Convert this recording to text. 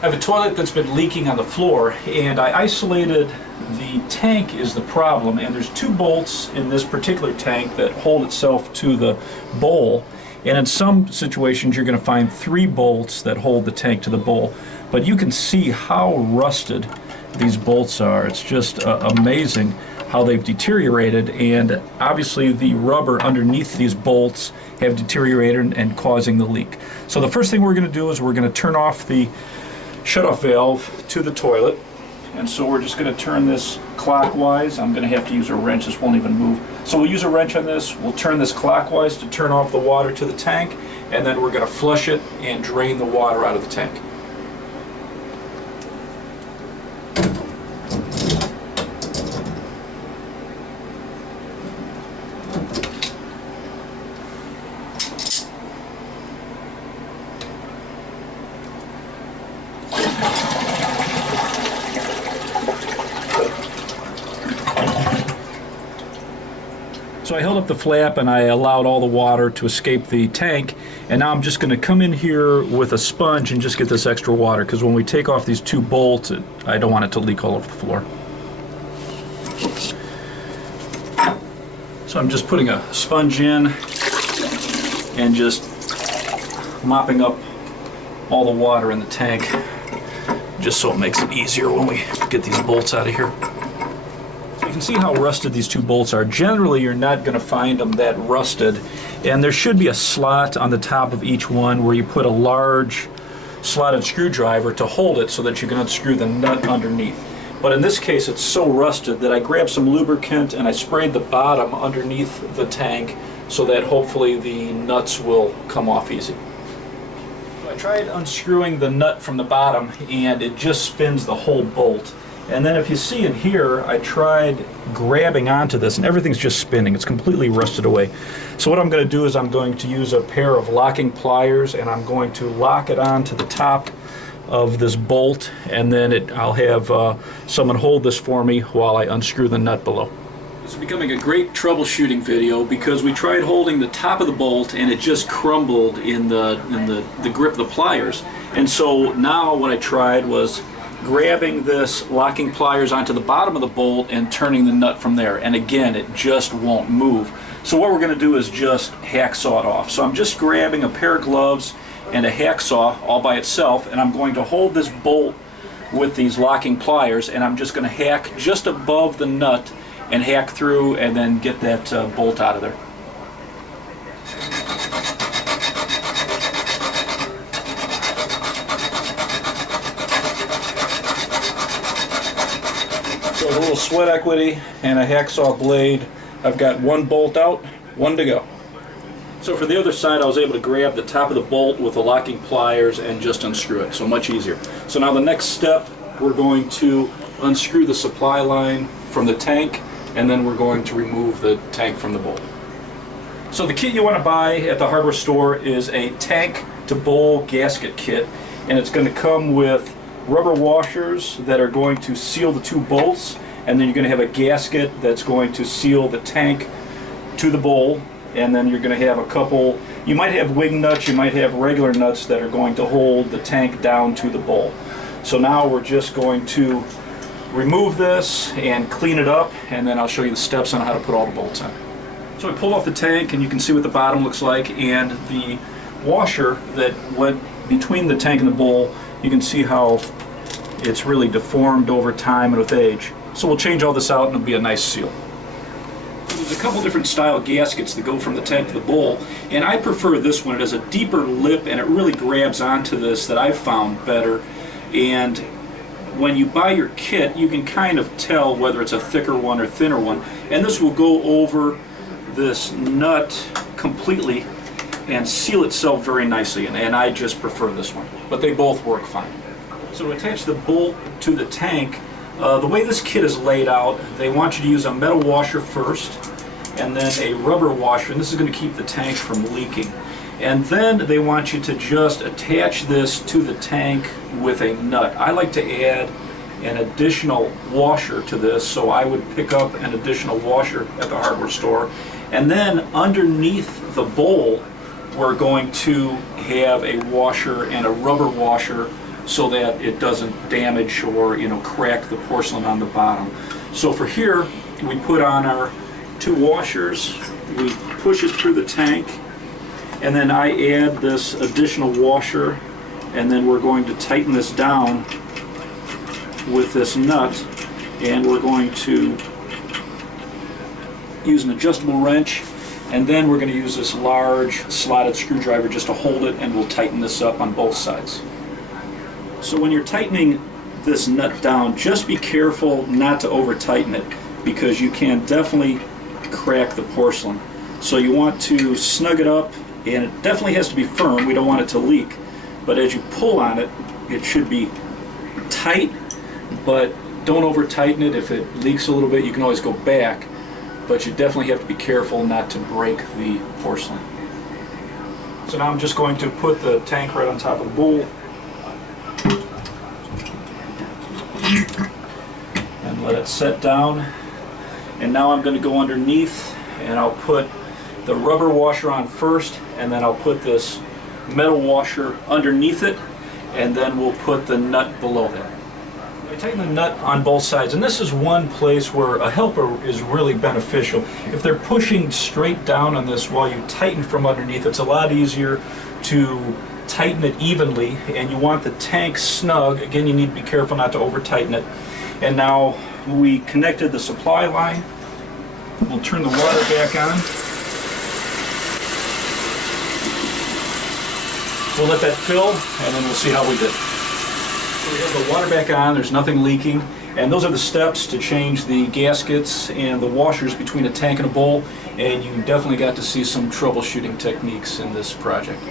I have a toilet that's been leaking on the floor, and I isolated the tank is the problem, and there's 2 bolts in this particular tank that hold itself to the bowl, and in some situations you're going to find 3 bolts that hold the tank to the bowl. But you can see how rusted these bolts are. It's just amazing how they've deteriorated, and obviously the rubber underneath these bolts have deteriorated and causing the leak. So the first thing we're going to do is we're going to turn off the shutoff valve to the toilet, and so we're just going to turn this clockwise. I'm going to have to use a wrench, this won't even move. So we'll use a wrench on this, we'll turn this clockwise to turn off the water to the tank, and then we're going to flush it and drain the water out of the tank. So I held up the flap and I allowed all the water to escape the tank, and now I'm just going to come in here with a sponge and just get this extra water, because when we take off these 2 bolts, I don't want it to leak all over the floor. So I'm just putting a sponge in and just mopping up all the water in the tank, just so it makes it easier when we get these bolts out of here. You can see how rusted these 2 bolts are. Generally, you're not going to find them that rusted, and there should be a slot on the top of each one where you put a large slotted screwdriver to hold it so that you can unscrew the nut underneath. But in this case, it's so rusted that I grabbed some lubricant and I sprayed the bottom underneath the tank so that hopefully the nuts will come off easy. So I tried unscrewing the nut from the bottom, and it just spins the whole bolt. And then if you see in here, I tried grabbing onto this and everything's just spinning. It's completely rusted away. So what I'm going to do is I'm going to use a pair of locking pliers, and I'm going to lock it onto the top of this bolt, and then I'll have someone hold this for me while I unscrew the nut below. This is becoming a great troubleshooting video because we tried holding the top of the bolt and it just crumbled in the grip of the pliers. And so now what I tried was grabbing this locking pliers onto the bottom of the bolt and turning the nut from there, and again it just won't move. So what we're going to do is just hacksaw it off. So I'm just grabbing a pair of gloves and a hacksaw all by itself, and I'm going to hold this bolt with these locking pliers, and I'm just going to hack just above the nut and hack through and then get that bolt out of there. So with a little sweat equity and a hacksaw blade, I've got 1 bolt out, 1 to go. So for the other side, I was able to grab the top of the bolt with the locking pliers and just unscrew it, so much easier. So now the next step, we're going to unscrew the supply line from the tank, and then we're going to remove the tank from the bowl. So the kit you want to buy at the hardware store is a tank to bowl gasket kit, and it's going to come with rubber washers that are going to seal the 2 bolts, and then you're going to have a gasket that's going to seal the tank to the bowl, and then you're going to have a couple, you might have wing nuts, you might have regular nuts that are going to hold the tank down to the bowl. So now we're just going to remove this and clean it up, and then I'll show you the steps on how to put all the bolts in. So I pulled off the tank, and you can see what the bottom looks like, and the washer that went between the tank and the bowl, you can see how it's really deformed over time and with age. So we'll change all this out and it'll be a nice seal. So there's a couple different style gaskets that go from the tank to the bowl, and I prefer this one. It has a deeper lip and it really grabs onto this that I've found better. And when you buy your kit, you can kind of tell whether it's a thicker one or thinner one, and this will go over this nut completely and seal itself very nicely, and I just prefer this one, but they both work fine. So to attach the bolt to the tank, the way this kit is laid out, they want you to use a metal washer first, and then a rubber washer, and this is going to keep the tank from leaking. And then they want you to just attach this to the tank with a nut. I like to add an additional washer to this, so I would pick up an additional washer at the hardware store. And then underneath the bowl, we're going to have a washer and a rubber washer so that it doesn't damage or crack the porcelain on the bottom. So for here, we put on our 2 washers, we push it through the tank, and then I add this additional washer, and then we're going to tighten this down with this nut, and we're going to use an adjustable wrench, and then we're going to use this large slotted screwdriver just to hold it, and we'll tighten this up on both sides. So when you're tightening this nut down, just be careful not to over tighten it, because you can definitely crack the porcelain. So you want to snug it up, and it definitely has to be firm. We don't want it to leak, but as you pull on it, it should be tight, but don't over tighten it. If it leaks a little bit, you can always go back, but you definitely have to be careful not to break the porcelain. So now I'm just going to put the tank right on top of the bowl and let it set down. And now I'm going to go underneath, and I'll put the rubber washer on first, and then I'll put this metal washer underneath it, and then we'll put the nut below that. I tighten the nut on both sides, and this is one place where a helper is really beneficial. If they're pushing straight down on this while you tighten from underneath, it's a lot easier to tighten it evenly, and you want the tank snug. Again, you need to be careful not to over tighten it. And now we connected the supply line. We'll turn the water back on. We'll let that fill, and then we'll see how we did. So we have the water back on, there's nothing leaking, and those are the steps to change the gaskets and the washers between a tank and a bowl, and you definitely got to see some troubleshooting techniques in this project.